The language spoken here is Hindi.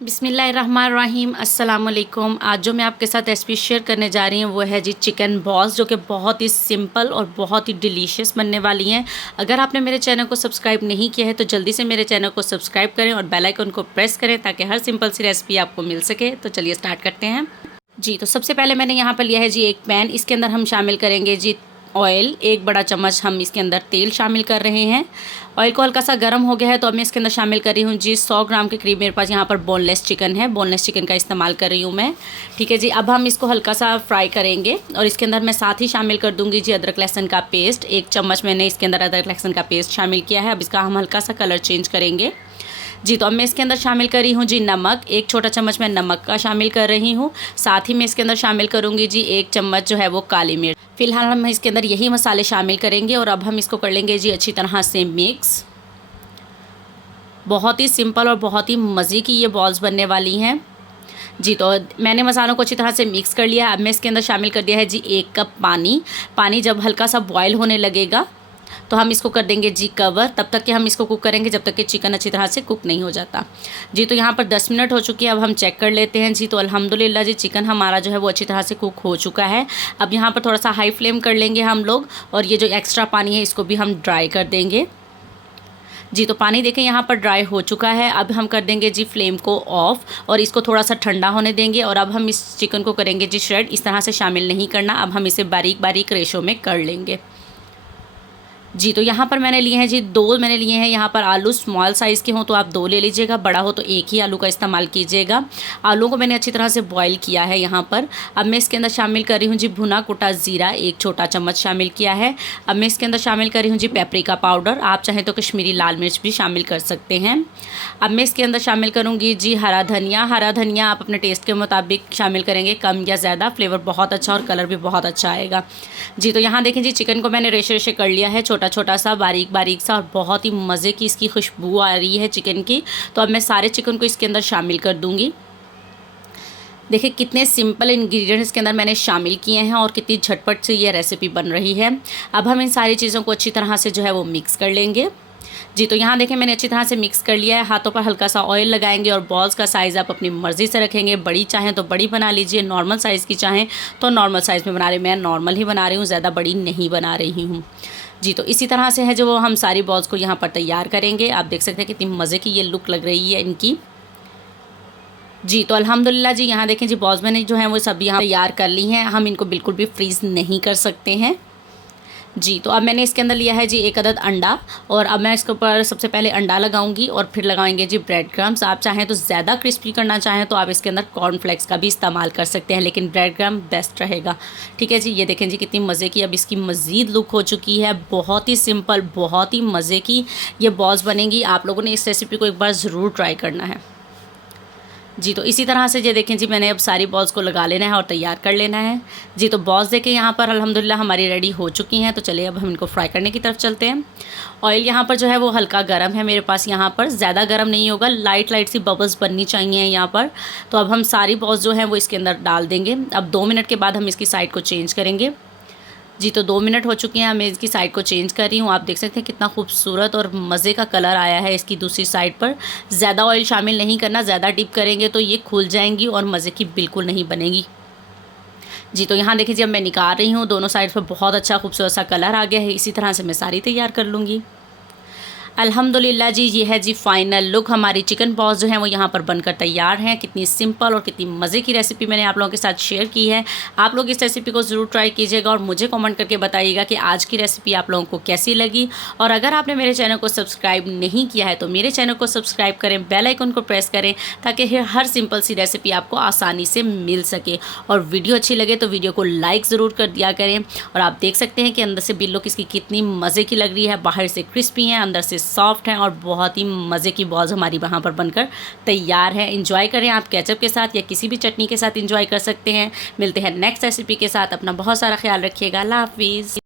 बिस्मिल्लाहिर्रहमानिर्रहीम अस्सलाम वालेकुम। आज जो मैं आपके साथ रेसिपी शेयर करने जा रही हूँ वो है जी चिकन बॉल्स, जो कि बहुत ही सिंपल और बहुत ही डिलीशियस बनने वाली हैं। अगर आपने मेरे चैनल को सब्सक्राइब नहीं किया है तो जल्दी से मेरे चैनल को सब्सक्राइब करें और बेल आइकन को प्रेस करें ताकि हर सिंपल सी रेसिपी आपको मिल सके। तो चलिए स्टार्ट करते हैं जी। तो सबसे पहले मैंने यहाँ पर लिया है जी एक पैन। इसके अंदर हम शामिल करेंगे जी ऑयल। एक बड़ा चम्मच हम इसके अंदर तेल शामिल कर रहे हैं। ऑयल को हल्का सा गर्म हो गया है तो अब मैं इसके अंदर शामिल कर रही हूँ जी 100 ग्राम के करीब मेरे पास यहाँ पर बोनलेस चिकन है। बोनलेस चिकन का इस्तेमाल कर रही हूँ मैं। ठीक है जी। अब हम इसको हल्का सा फ्राई करेंगे और इसके अंदर मैं साथ ही शामिल कर दूँगी जी अदरक लहसुन का पेस्ट। 1 चम्मच मैंने इसके अंदर अदरक लहसुन का पेस्ट शामिल किया है। अब इसका हम हल्का सा कलर चेंज करेंगे जी। तो अब मैं इसके अंदर शामिल कर रही हूँ जी नमक। 1 छोटा चम्मच मैं नमक का शामिल कर रही हूँ। साथ ही मैं इसके अंदर शामिल करूँगी जी 1 चम्मच जो है वो काली मिर्च। फिलहाल हम इसके अंदर यही मसाले शामिल करेंगे और अब हम इसको कर लेंगे जी अच्छी तरह से मिक्स। बहुत ही सिंपल और बहुत ही मज़े की ये बॉल्स बनने वाली हैं जी। तो मैंने मसालों को अच्छी तरह से मिक्स कर लिया। अब मैं इसके अंदर शामिल कर दिया है जी 1 कप पानी। पानी जब हल्का सा बॉयल होने लगेगा तो हम इसको कर देंगे जी कवर। तब तक कि हम इसको कुक करेंगे जब तक कि चिकन अच्छी तरह से कुक नहीं हो जाता जी। तो यहाँ पर 10 मिनट हो चुकी है। अब हम चेक कर लेते हैं जी। तो अल्हम्दुलिल्लाह जी चिकन हमारा जो है वो अच्छी तरह से कुक हो चुका है। अब यहाँ पर थोड़ा सा हाई फ्लेम कर लेंगे हम लोग और ये जो एक्स्ट्रा पानी है इसको भी हम ड्राई कर देंगे जी। तो पानी देखें यहाँ पर ड्राई हो चुका है। अब हम कर देंगे जी फ्लेम को ऑफ और इसको थोड़ा सा ठंडा होने देंगे और अब हम इस चिकन को करेंगे जी श्रेड। इस तरह से शामिल नहीं करना। अब हम इसे बारीक बारीक रेशो में कर लेंगे जी। तो यहाँ पर मैंने लिए हैं जी 2 मैंने लिए हैं यहाँ पर आलू। स्मॉल साइज़ के हों तो आप 2 ले लीजिएगा, बड़ा हो तो 1 ही आलू का इस्तेमाल कीजिएगा। आलूओं को मैंने अच्छी तरह से बॉईल किया है यहाँ पर। अब मैं इसके अंदर शामिल कर रही हूँ जी भुना कुटा ज़ीरा। 1 छोटा चम्मच शामिल किया है। अब मैं इसके अंदर शामिल कर रही हूँ जी पेपरिका पाउडर। आप चाहें तो कश्मीरी लाल मिर्च भी शामिल कर सकते हैं। अब मैं इसके अंदर शामिल करूँगी जी हरा धनिया। हरा धनिया आप अपने टेस्ट के मुताबिक शामिल करेंगे, कम या ज़्यादा। फ्लेवर बहुत अच्छा और कलर भी बहुत अच्छा आएगा जी। तो यहाँ देखें जी चिकन को मैंने रेशे रेशे कर लिया है, छोटा छोटा सा बारीक बारीक सा, और बहुत ही मज़े की इसकी खुशबू आ रही है चिकन की। तो अब मैं सारे चिकन को इसके अंदर शामिल कर दूंगी। देखिए कितने सिंपल इंग्रेडिएंट्स इसके अंदर मैंने शामिल किए हैं और कितनी झटपट से ये रेसिपी बन रही है। अब हम इन सारी चीज़ों को अच्छी तरह से जो है वो मिक्स कर लेंगे जी। तो यहाँ देखें मैंने अच्छी तरह से मिक्स कर लिया है। हाथों पर हल्का सा ऑयल लगाएंगे और बॉल्स का साइज़ आप अपनी मर्ज़ी से रखेंगे। बड़ी चाहें तो बड़ी बना लीजिए, नॉर्मल साइज़ की चाहें तो नॉर्मल साइज़ में बना रही। मैं नॉर्मल ही बना रही हूँ, ज़्यादा बड़ी नहीं बना रही हूँ जी। तो इसी तरह से है जो हम सारी बॉल्स को यहाँ पर तैयार करेंगे। आप देख सकते हैं कितनी मज़े की ये लुक लग रही है इनकी जी। तो अल्हम्दुलिल्लाह जी यहाँ देखें जी बॉल्स मैंने जो हैं वो सब यहाँ तैयार कर ली हैं। हम इनको बिल्कुल भी फ्रीज़ नहीं कर सकते हैं जी। तो अब मैंने इसके अंदर लिया है जी 1 अदद अंडा और अब मैं इसके ऊपर सबसे पहले अंडा लगाऊंगी और फिर लगाएंगे जी ब्रेड क्रम्स। आप चाहें तो ज़्यादा क्रिस्पी करना चाहें तो आप इसके अंदर कॉर्नफ्लेक्स का भी इस्तेमाल कर सकते हैं, लेकिन ब्रेड क्रम बेस्ट रहेगा। ठीक है जी। ये देखें जी कितनी मज़े की अब इसकी मज़ीद लुक हो चुकी है। बहुत ही सिंपल, बहुत ही मज़े की ये बॉल्स बनेंगी। आप लोगों ने इस रेसिपी को एक बार ज़रूर ट्राई करना है जी। तो इसी तरह से ये देखें जी मैंने अब सारी बॉल्स को लगा लेना है और तैयार कर लेना है जी। तो बॉल्स देखें यहाँ पर अल्हम्दुलिल्लाह हमारी रेडी हो चुकी हैं। तो चलिए अब हम इनको फ्राई करने की तरफ चलते हैं। ऑयल यहाँ पर जो है वो हल्का गर्म है मेरे पास, यहाँ पर ज़्यादा गर्म नहीं होगा, लाइट लाइट सी बबल्स बननी चाहिए यहाँ पर। तो अब हम सारी बॉल्स जो हैं वो इसके अंदर डाल देंगे। अब 2 मिनट के बाद हम इसकी साइड को चेंज करेंगे जी। तो 2 मिनट हो चुके हैं, मैं इसकी साइड को चेंज कर रही हूँ। आप देख सकते हैं कितना खूबसूरत और मज़े का कलर आया है इसकी दूसरी साइड पर। ज़्यादा ऑयल शामिल नहीं करना, ज़्यादा डिप करेंगे तो ये खुल जाएंगी और मज़े की बिल्कुल नहीं बनेगी जी। तो यहाँ देखिए जी अब मैं निकाल रही हूँ, दोनों साइड पर बहुत अच्छा खूबसूरत सा कलर आ गया है। इसी तरह से मैं सारी तैयार कर लूँगी। अल्हम्दुलिल्लाह जी ये है जी फाइनल लुक। हमारी चिकन बॉल्स जो हैं वो यहाँ पर बनकर तैयार हैं। कितनी सिंपल और कितनी मज़े की रेसिपी मैंने आप लोगों के साथ शेयर की है। आप लोग इस रेसिपी को ज़रूर ट्राई कीजिएगा और मुझे कमेंट करके बताइएगा कि आज की रेसिपी आप लोगों को कैसी लगी। और अगर आपने मेरे चैनल को सब्सक्राइब नहीं किया है तो मेरे चैनल को सब्सक्राइब करें, बेल आइकन को प्रेस करें ताकि हर सिंपल सी रेसिपी आपको आसानी से मिल सके। और वीडियो अच्छी लगे तो वीडियो को लाइक ज़रूर कर दिया करें। और आप देख सकते हैं कि अंदर से भी लुक इसकी कितनी मज़े की लग रही है। बाहर से क्रिस्पी हैं, अंदर से सॉफ्ट हैं और बहुत ही मज़े की बॉल्स हमारी वहाँ पर बनकर तैयार है। एंजॉय करें आप केचप के साथ या किसी भी चटनी के साथ एंजॉय कर सकते हैं। मिलते हैं नेक्स्ट रेसिपी के साथ। अपना बहुत सारा ख्याल रखिएगा। अल्लाह हाफिज़।